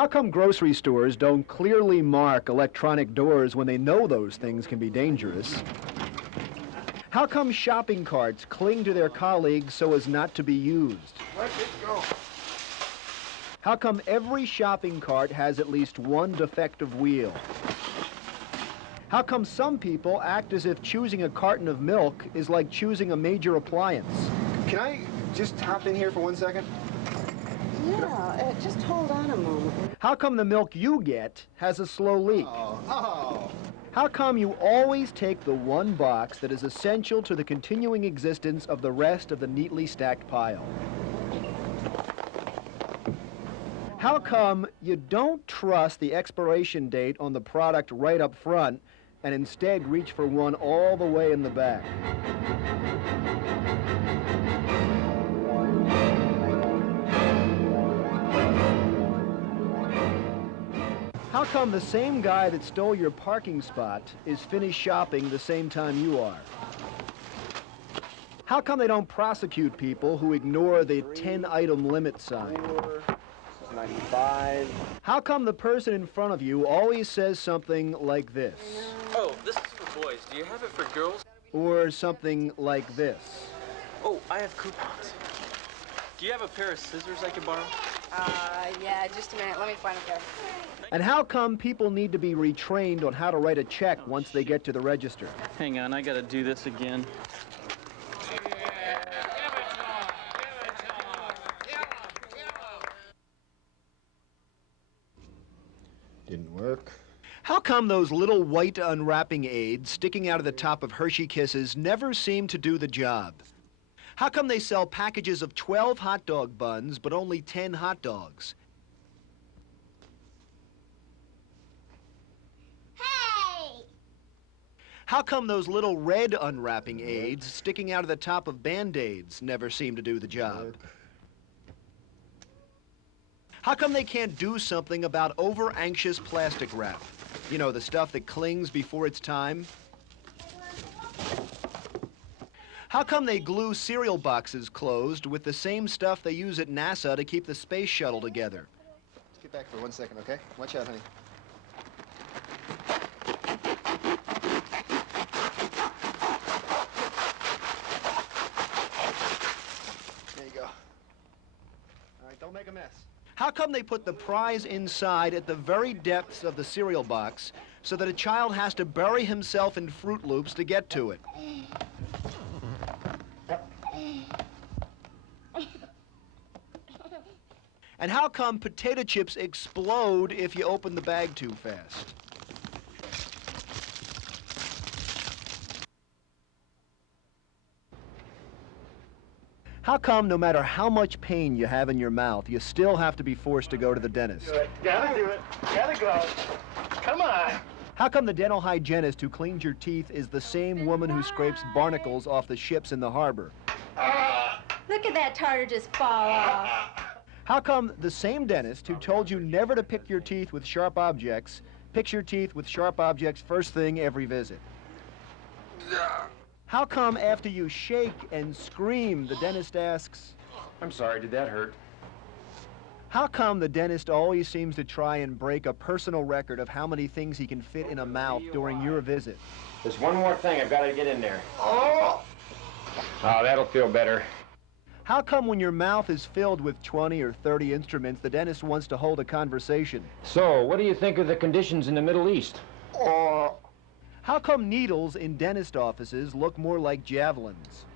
How come grocery stores don't clearly mark electronic doors when they know those things can be dangerous? How come shopping carts cling to their colleagues so as not to be used? Let it go. How come every shopping cart has at least one defective wheel? How come some people act as if choosing a carton of milk is like choosing a major appliance? Can I just hop in here for 1 second? Yeah, just hold on a moment. How come the milk you get has a slow leak? Oh. How come you always take the one box that is essential to the continuing existence of the rest of the neatly stacked pile? How come you don't trust the expiration date on the product right up front and instead reach for one all the way in the back? How come the same guy that stole your parking spot is finished shopping the same time you are? How come they don't prosecute people who ignore the 10-item limit sign? 95. How come the person in front of you always says something like this? Oh, this is for boys. Do you have it for girls? Or something like this? Oh, I have coupons. Do you have a pair of scissors I could borrow? Yeah, just a minute. Let me find a pair. And how come people need to be retrained on how to write a check once they get to the register? Hang on, I gotta do this again. Didn't work. How come those little white unwrapping aids sticking out of the top of Hershey Kisses never seem to do the job? How come they sell packages of 12 hot dog buns but only 10 hot dogs? Hey! How come those little red unwrapping aids sticking out of the top of Band-Aids never seem to do the job? How come they can't do something about over-anxious plastic wrap? You know, the stuff that clings before it's time? How come they glue cereal boxes closed with the same stuff they use at NASA to keep the space shuttle together? Let's get back for 1 second, okay? Watch out, honey. There you go. All right, don't make a mess. How come they put the prize inside at the very depths of the cereal box so that a child has to bury himself in Fruit Loops to get to it? And how come potato chips explode if you open the bag too fast? How come no matter how much pain you have in your mouth, you still have to be forced to go to the dentist? Do it. Gotta do it. Gotta go. Come on. How come the dental hygienist who cleans your teeth is the same woman who scrapes barnacles off the ships in the harbor? Look at that tartar just fall off. How come the same dentist who told you never to pick your teeth with sharp objects picks your teeth with sharp objects first thing every visit? How come after you shake and scream, the dentist asks, I'm sorry, did that hurt? how come the dentist always seems to try and break a personal record of how many things he can fit in a mouth during your visit? There's one more thing I've got to get in there. Oh, that'll feel better. How come when your mouth is filled with 20 or 30 instruments, the dentist wants to hold a conversation? So, what do you think of the conditions in the Middle East? Oh. How come needles in dentist offices look more like javelins?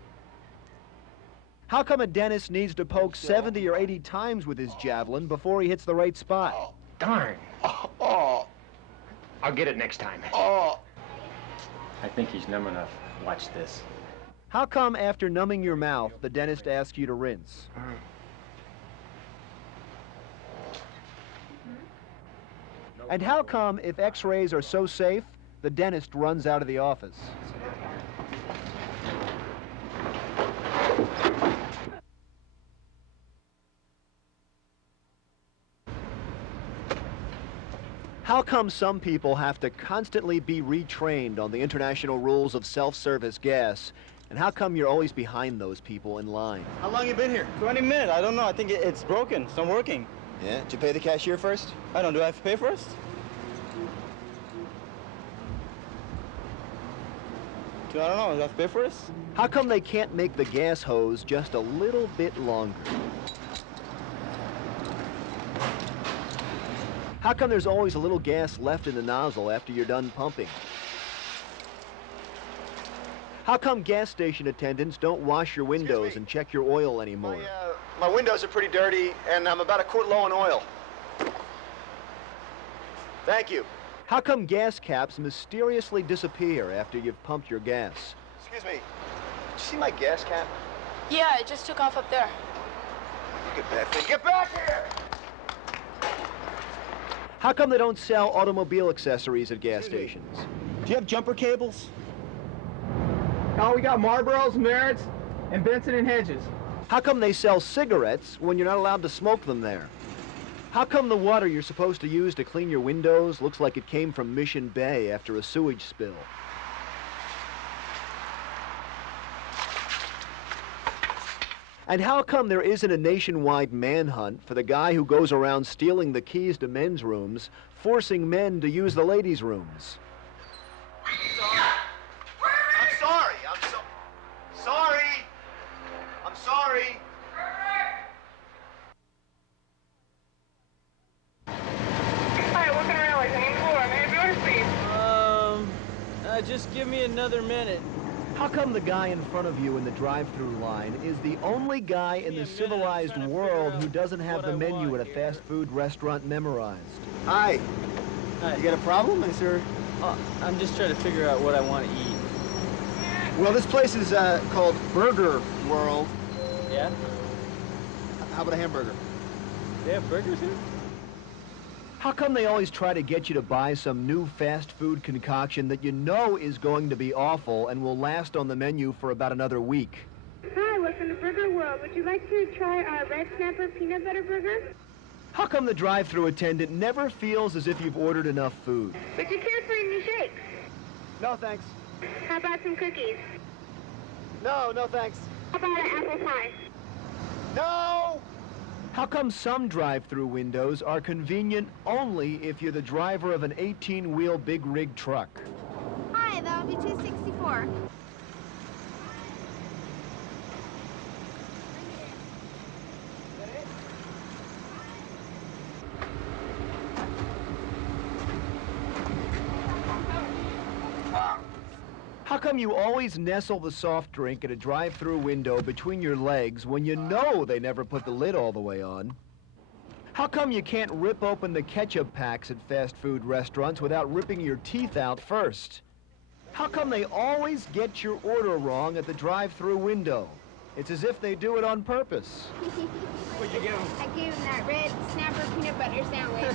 How come a dentist needs to poke 70 or 80 times with his javelin before he hits the right spot? Darn. Oh. I'll get it next time. Oh. I think he's numb enough. Watch this. How come after numbing your mouth, the dentist asks you to rinse? And how come if x-rays are so safe, the dentist runs out of the office? How come some people have to constantly be retrained on the international rules of self-service gas? And how come you're always behind those people in line? How long you been here? 20 minutes. I don't know. I think it's broken. It's not working. Yeah? Did you pay the cashier first? I don't. Do I have to pay first? I don't know. Do I have to pay first? How come they can't make the gas hose just a little bit longer? How come there's always a little gas left in the nozzle after you're done pumping? How come gas station attendants don't wash your windows and check your oil anymore? My windows are pretty dirty, and I'm about a quart low on oil. Thank you. How come gas caps mysteriously disappear after you've pumped your gas? Excuse me. Did you see my gas cap? Yeah, it just took off up there. Look at that thing. Get back here! How come they don't sell automobile accessories at gas Excuse me. stations? Do you have jumper cables? Oh, we got Marlboros, Merritts, and Benson and Hedges. How come they sell cigarettes when you're not allowed to smoke them there? How come the water you're supposed to use to clean your windows looks like it came from Mission Bay after a sewage spill? And how come there isn't a nationwide manhunt for the guy who goes around stealing the keys to men's rooms, forcing men to use the ladies' rooms? I'm sorry. Sorry. I'm sorry. Hi, what can I realize? I need more. I need yours, please. Just give me another minute. How come the guy in front of you in the drive-through line is the only guy in the civilized world who doesn't have the menu at a fast food restaurant memorized? Hi. Hi. You got a problem? Is there... I'm just trying to figure out what I want to eat. Well, this place is called Burger World. Yeah? How about a hamburger? They have burgers here? How come they always try to get you to buy some new fast food concoction that you know is going to be awful and will last on the menu for about another week? Hi, welcome to Burger World. Would you like to try our Red Snapper Peanut Butter Burger? How come the drive-through attendant never feels as if you've ordered enough food? Would you care for any shakes? No, thanks. How about some cookies? No, thanks. How about an apple pie? No! How come some drive-through windows are convenient only if you're the driver of an 18-wheel big rig truck? Hi, that'll be $2.64. How come you always nestle the soft drink at a drive-through window between your legs when you know they never put the lid all the way on? How come you can't rip open the ketchup packs at fast food restaurants without ripping your teeth out first? How come they always get your order wrong at the drive-through window? It's as if they do it on purpose. What'd you give him? I gave him that Red Snapper Peanut Butter sandwich.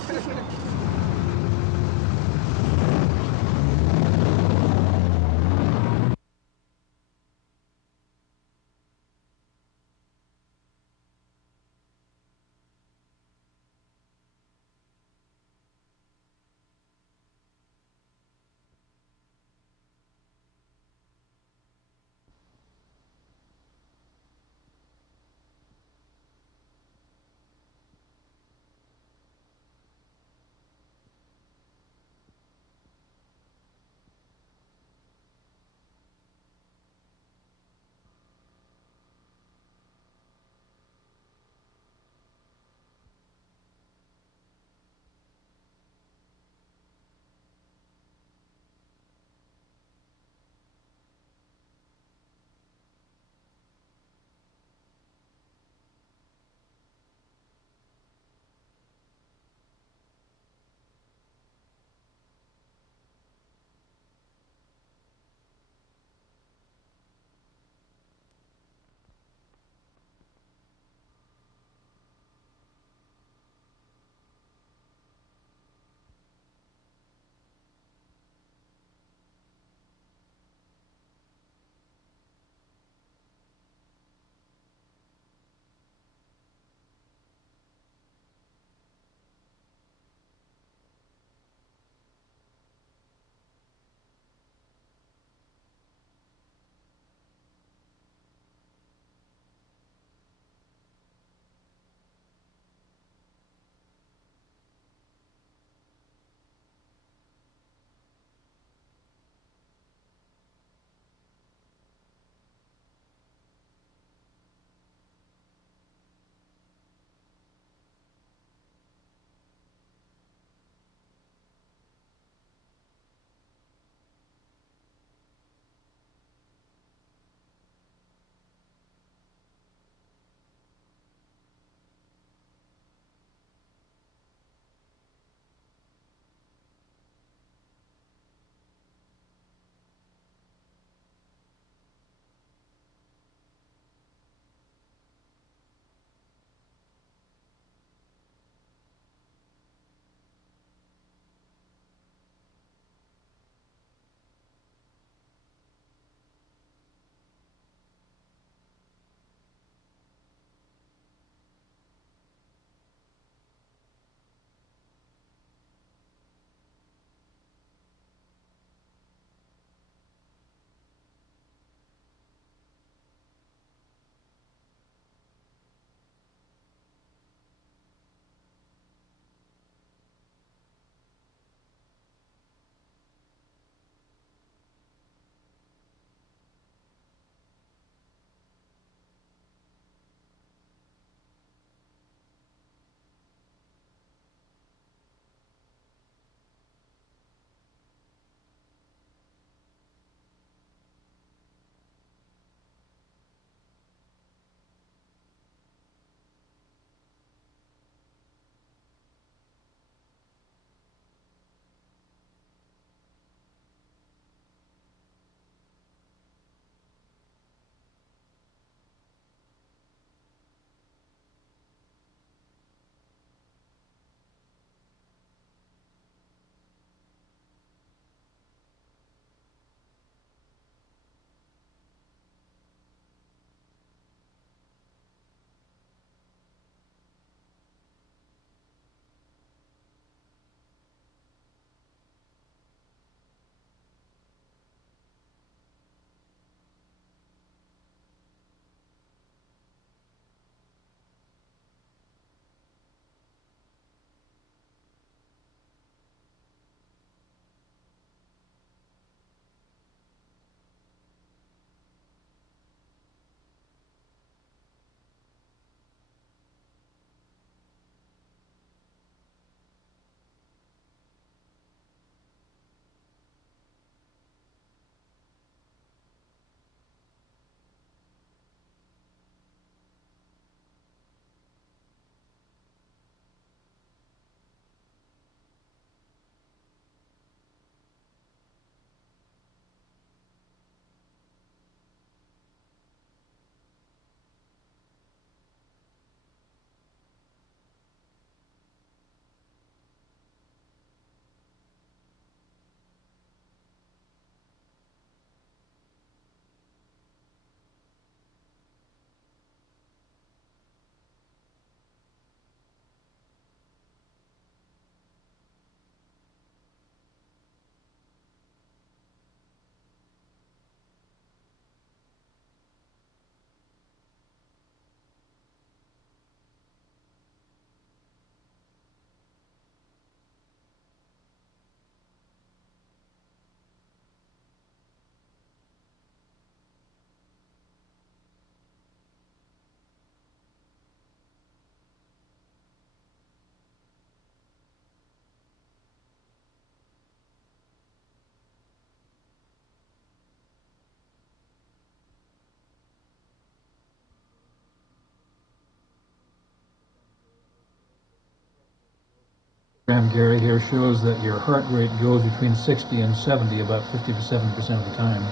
histogram, Gary, here shows that your heart rate goes between 60 and 70 about 50 to 70% of the time.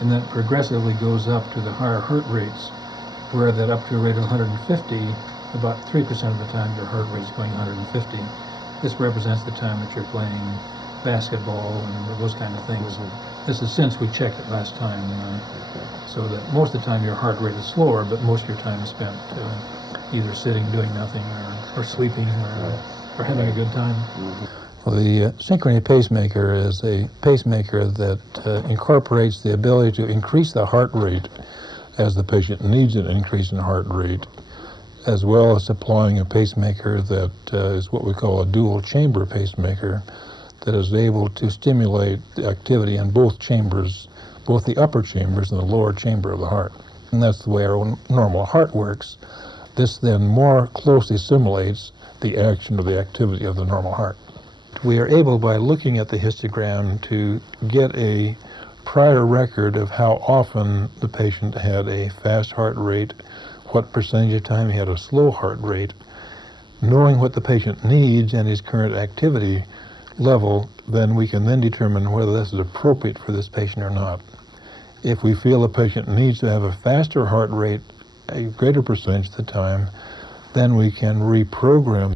And then it progressively goes up to the higher heart rates, where that up to a rate of 150, about 3% of the time your heart rate is going 150. This represents the time that you're playing basketball and those kind of things. This is since we checked it last time, so that most of the time your heart rate is slower, but most of your time is spent either sitting doing nothing or sleeping or having a good time. Well, the synchrony pacemaker is a pacemaker that incorporates the ability to increase the heart rate as the patient needs an increase in heart rate, as well as supplying a pacemaker that is what we call a dual chamber pacemaker, that is able to stimulate the activity in both chambers, both the upper chambers and the lower chamber of the heart. And that's the way our normal heart works. This then more closely simulates the action of the activity of the normal heart. We are able, by looking at the histogram, to get a prior record of how often the patient had a fast heart rate, what percentage of time he had a slow heart rate. Knowing what the patient needs and his current activity level, then we can then determine whether this is appropriate for this patient or not. If we feel the patient needs to have a faster heart rate a greater percentage of the time, then we can reprogram